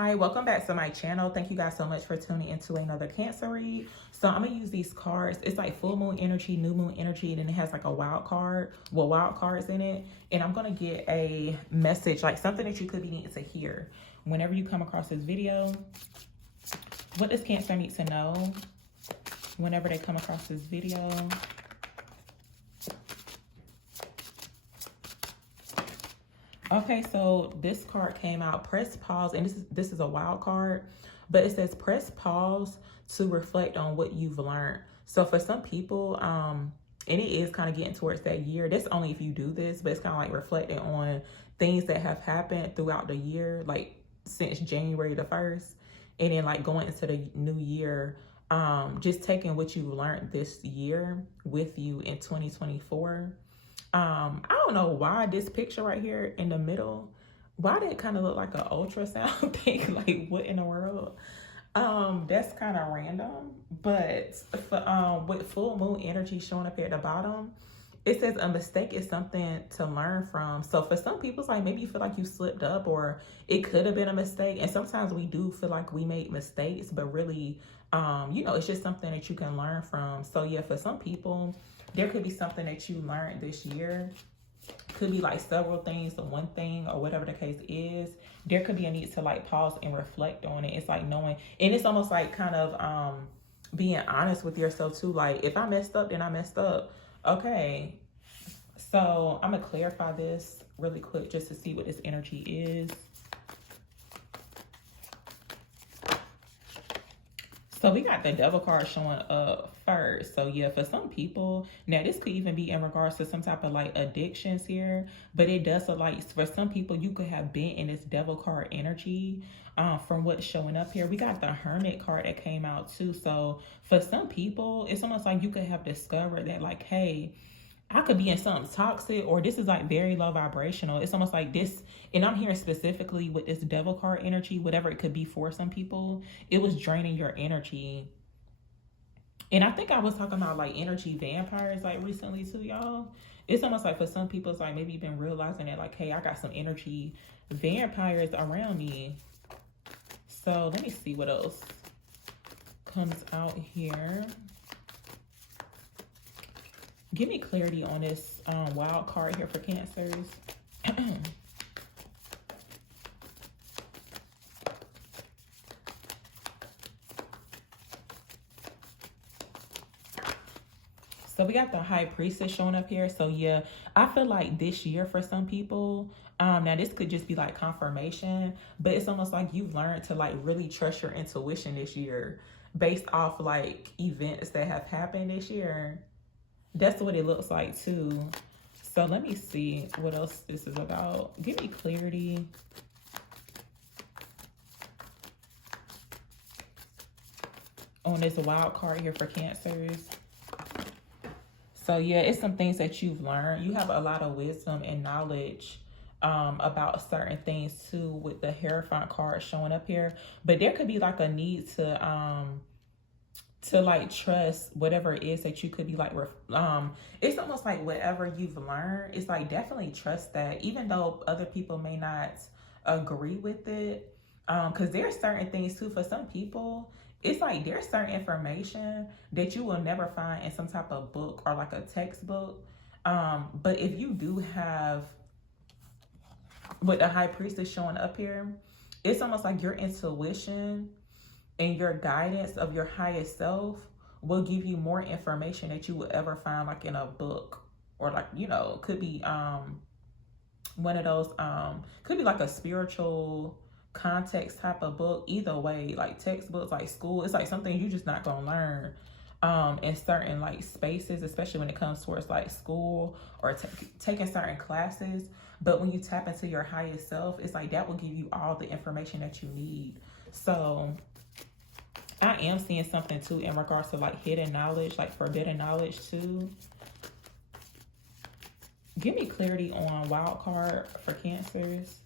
Hi, welcome back to my channel. Thank you guys so much for tuning into another Cancer read. So I'm gonna use these cards. It's like full moon energy, new moon energy, and then it has like a wild card, well, wild cards in it. And I'm gonna get a message, like something that you could be needing to hear. Whenever you come across this video, what does Cancer need to know whenever they come across this video? Okay, so this card came out, press pause, and this is a wild card, but it says press pause to reflect on what you've learned. So for some people, and it is kind of getting towards that year. That's only if you do this, but it's kind of like reflecting on things that have happened throughout the year, like since January the 1st, and then like going into the new year, just taking what you learned this year with you in 2024. I don't know why this picture right here in the middle, why did it kind of look like an ultrasound thing? Like, what in the world? That's kind of random. But for, with full moon energy showing up here at the bottom, it says a mistake is something to learn from. So for some people, it's like maybe you feel like you slipped up or it could have been a mistake. And sometimes we do feel like we made mistakes, but really, you know, it's just something that you can learn from. So yeah, for some people, there could be something that you learned this year. Could be like several things, the one thing or whatever the case is. There could be a need to like pause and reflect on it. It's like knowing, and it's almost like kind of being honest with yourself too. Like if I messed up, then I messed up. Okay, so I'm gonna clarify this really quick just to see what this energy is. So we got the devil card showing up first. So yeah, for some people, now this could even be in regards to some type of like addictions here, but it does look like for some people, you could have been in this devil card energy from what's showing up here. We got the hermit card that came out too. So for some people, it's almost like you could have discovered that like, hey, I could be in something toxic, or this is like very low vibrational. It's almost like this, and I'm hearing specifically with this devil card energy, whatever it could be for some people, it was draining your energy. And I think I was talking about like energy vampires like recently too, y'all. It's almost like for some people, it's like maybe you've been realizing that like, hey, I got some energy vampires around me. So let me see what else comes out here. Give me clarity on this wild card here for Cancers. So we got the High Priestess showing up here. So yeah, I feel like this year for some people, now this could just be like confirmation, but it's almost like you've learned to like really trust your intuition this year based off like events that have happened this year. That's what it looks like too. So let me see what else this is about. Give me clarity. On this wild card here for Cancers. So yeah, it's some things that you've learned. You have a lot of wisdom and knowledge about certain things too with the Hierophant card showing up here. But there could be like a need to like trust whatever it is that you could be like it's almost like whatever you've learned, it's like definitely trust that, even though other people may not agree with it, because there's certain things too for some people. It's like there's certain information that you will never find in some type of book or like a textbook, but if you do have, with the High Priestess showing up here, it's almost like your intuition and your guidance of your highest self will give you more information that you would ever find like in a book, or like, you know, could be one of those could be like a spiritual context type of book. Either way, like textbooks, like school, it's like something you just not gonna learn in certain like spaces, especially when it comes towards like school or taking certain classes. But when you tap into your highest self, it's like that will give you all the information that you need. So I am seeing something too in regards to like hidden knowledge, like forbidden knowledge too. Give me clarity on wild card for Cancers.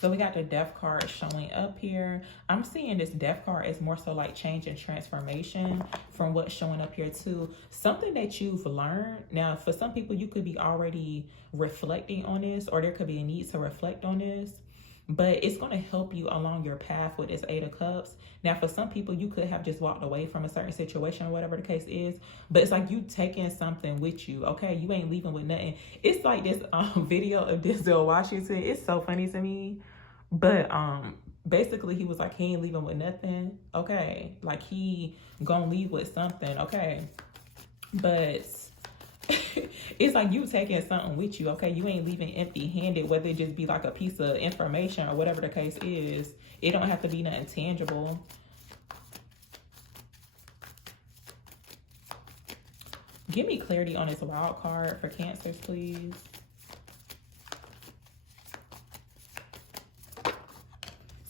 So we got the death card showing up here. I'm seeing this death card is more so like change and transformation from what's showing up here too. Something that you've learned. Now, for some people, you could be already reflecting on this, or there could be a need to reflect on this. But it's going to help you along your path with this Eight of Cups. Now, for some people, you could have just walked away from a certain situation or whatever the case is. But it's like you taking something with you, okay? You ain't leaving with nothing. It's like this video of Denzel Washington. It's so funny to me. But basically, he was like, he ain't leaving with nothing, okay? Like, he gonna leave with something, okay? But it's like you taking something with you, okay? You ain't leaving empty-handed, whether it just be like a piece of information or whatever the case is. It don't have to be nothing tangible. Give me clarity on this wild card for Cancers, please.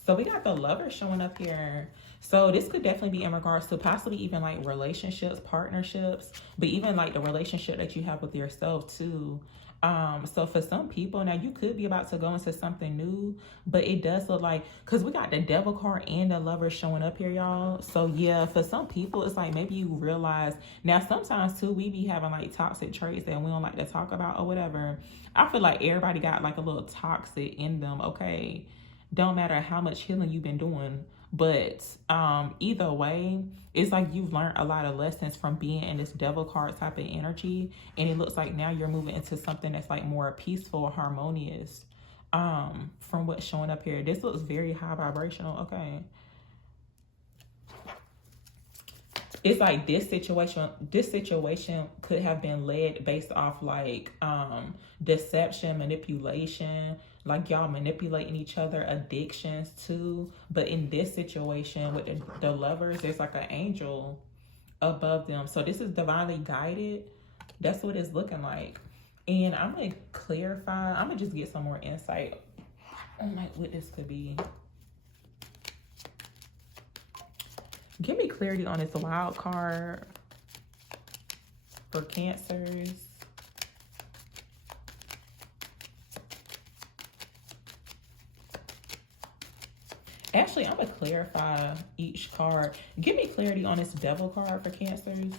So we got the Lover showing up here. So this could definitely be in regards to possibly even like relationships, partnerships, but even like the relationship that you have with yourself too. So for some people, now you could be about to go into something new, but it does look like, because we got the Devil card and the Lover showing up here, y'all. So yeah, for some people, it's like maybe you realize, now sometimes too, we be having like toxic traits that we don't like to talk about or whatever. I feel like everybody got like a little toxic in them, okay? Don't matter how much healing you've been doing. But either way, it's like you've learned a lot of lessons from being in this Devil card type of energy. And it looks like now you're moving into something that's like more peaceful, harmonious from what's showing up here. This looks very high vibrational. Okay. It's like this situation could have been led based off like deception, manipulation, like y'all manipulating each other, addictions too. But in this situation with the Lovers, there's like an angel above them. So this is divinely guided. That's what it's looking like. And I'm going to clarify. I'm going to just get some more insight on like what this could be. Give me clarity on this wild card for Cancers. Actually, I'm going to clarify each card. Give me clarity on this Devil card for Cancers.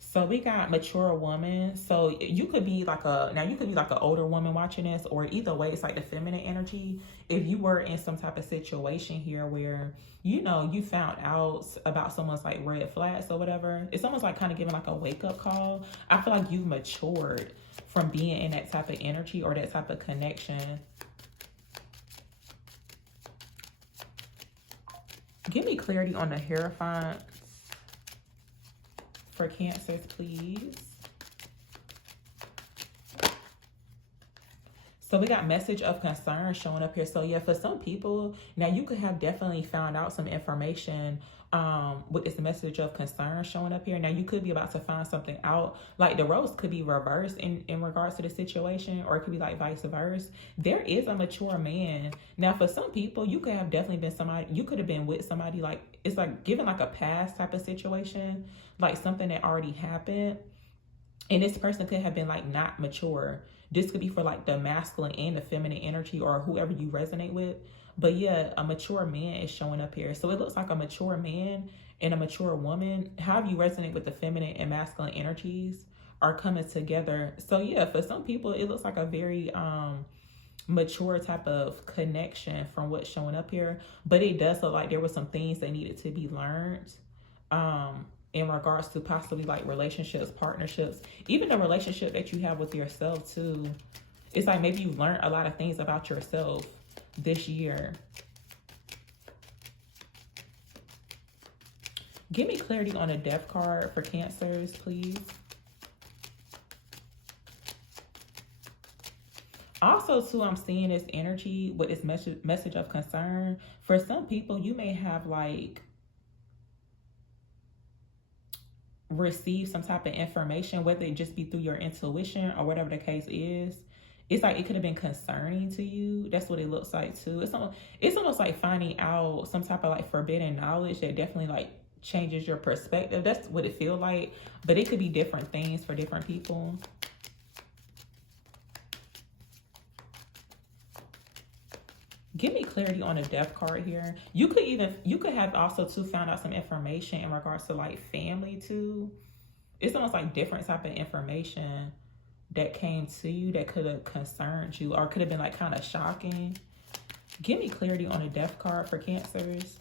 So we got mature woman. So you could be like you could be like an older woman watching this, or either way, it's like the feminine energy. If you were in some type of situation here where, you know, you found out about someone's like red flags or whatever, it's almost like kind of giving like a wake up call. I feel like you've matured from being in that type of energy or that type of connection. Give me clarity on the Hierophant for Cancers, please. So we got message of concern showing up here. So yeah, for some people, now you could have definitely found out some information with this message of concern showing up here. Now you could be about to find something out. Like the roles could be reversed in regards to the situation, or it could be like vice versa. There is a mature man. Now for some people, you could have definitely been somebody, you could have been with somebody like, it's like given like a past type of situation, like something that already happened. And this person could have been like not mature. This could be for like the masculine and the feminine energy, or whoever you resonate with. But yeah, a mature man is showing up here. So it looks like a mature man and a mature woman, however you resonate with the feminine and masculine energies, are coming together. So yeah, for some people, it looks like a very mature type of connection from what's showing up here. But it does look like there were some things that needed to be learned in regards to possibly like relationships, partnerships, even the relationship that you have with yourself too. It's like maybe you learned a lot of things about yourself this year. Give me clarity on a Death card for Cancers, please. Also, too, I'm seeing this energy with this message of concern. For some people, you may have like receive some type of information, whether it just be through your intuition or whatever the case is. It's like it could have been concerning to you. That's what it looks like too. It's almost like finding out some type of like forbidden knowledge that definitely like changes your perspective. That's what it feels like, but it could be different things for different people. Give me clarity on the death card here. You could have also too found out some information in regards to like family too. It's almost like different type of information that came to you that could have concerned you or could have been like kind of shocking. Give me clarity on the death card for Cancers.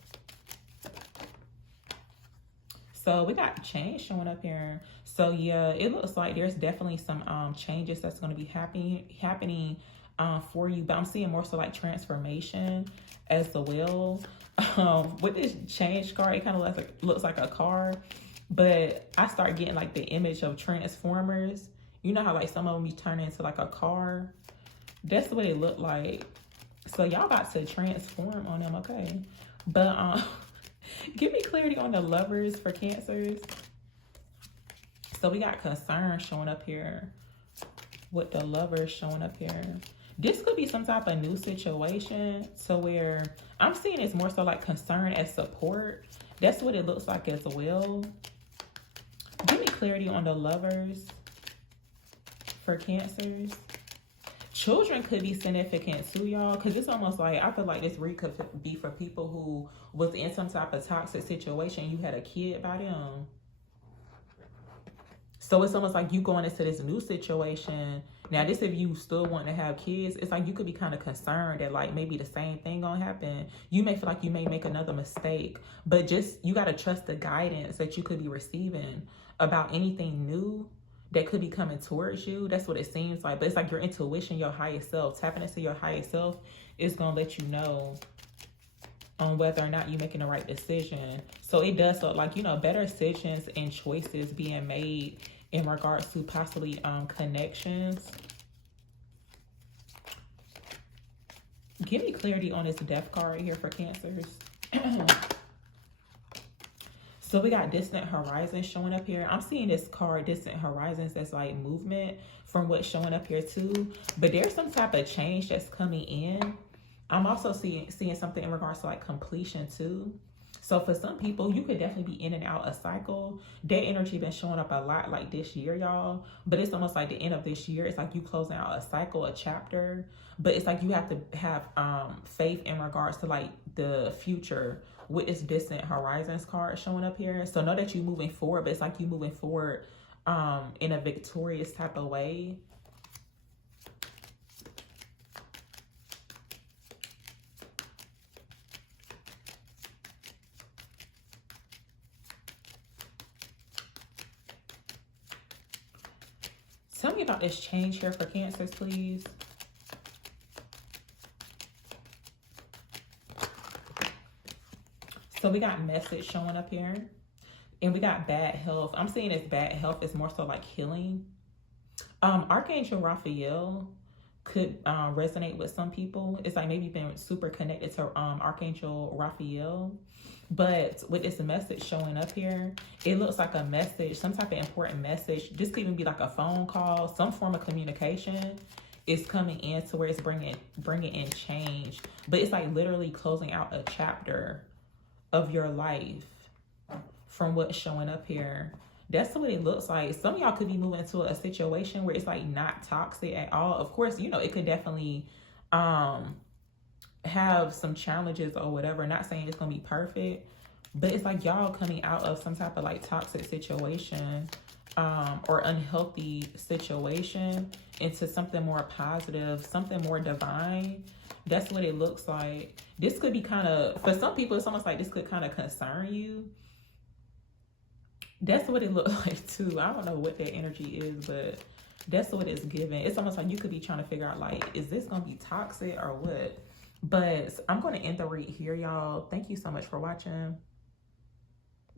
So we got change showing up here. So yeah, it looks like there's definitely some changes that's going to be happening for you, but I'm seeing more so like transformation as well. With this change card, it kind of looks like a car, but I start getting like the image of Transformers. You know how like some of them be turning into like a car? That's the way it looked like. So y'all about to transform on them, okay? But give me clarity on the Lovers for Cancers. So we got concern showing up here with the Lovers showing up here. This could be some type of new situation to where I'm seeing it's more so like concern as support. That's what it looks like as well. Give me clarity on the Lovers for Cancers. Children could be significant too, y'all, because it's almost like I feel like this read could be for people who was in some type of toxic situation. You had a kid by them. So it's almost like you going into this new situation. Now, this if you still want to have kids, it's like you could be kind of concerned that like maybe the same thing gonna happen. You may feel like you may make another mistake, but just you got to trust the guidance that you could be receiving about anything new that could be coming towards you. That's what it seems like. But it's like your intuition, your higher self, tapping into your higher self is gonna let you know on whether or not you're making the right decision. So it does look like, you know, better decisions and choices being made in regards to possibly connections. Give me clarity on this death card here for Cancers. So we got distant horizons showing up here. I'm seeing this card, distant horizons, that's like movement from what's showing up here too. But there's some type of change that's coming in. I'm also seeing something in regards to like completion too. So for some people, you could definitely be in and out a cycle. That energy been showing up a lot like this year, y'all. But it's almost like the end of this year. It's like you closing out a cycle, a chapter. But it's like you have to have faith in regards to like the future with this distant horizons card showing up here. So know that you're moving forward, but it's like you moving forward in a victorious type of way. Tell me about this change here for Cancers, please. So we got message showing up here. And we got bad health. I'm seeing this bad health is more so like healing. Archangel Raphael could resonate with some people. It's like maybe been super connected to Archangel Raphael. But with this message showing up here, it looks like a message, some type of important message. This could even be like a phone call, some form of communication is coming in to where it's bringing in change. But it's like literally closing out a chapter of your life from what's showing up here. That's what it looks like. Some of y'all could be moving into a situation where it's like not toxic at all. Of course, you know, it could definitely have some challenges or whatever. Not saying it's gonna be perfect, but it's like y'all coming out of some type of like toxic situation or unhealthy situation into something more positive, something more divine. That's what it looks like. This could be kind of, for some people, it's almost like this could kind of concern you. That's what it looks like too. I don't know what that energy is, but that's what it's giving. It's almost like you could be trying to figure out like, is this gonna be toxic or what? But I'm going to end the read here, y'all. Thank you so much for watching.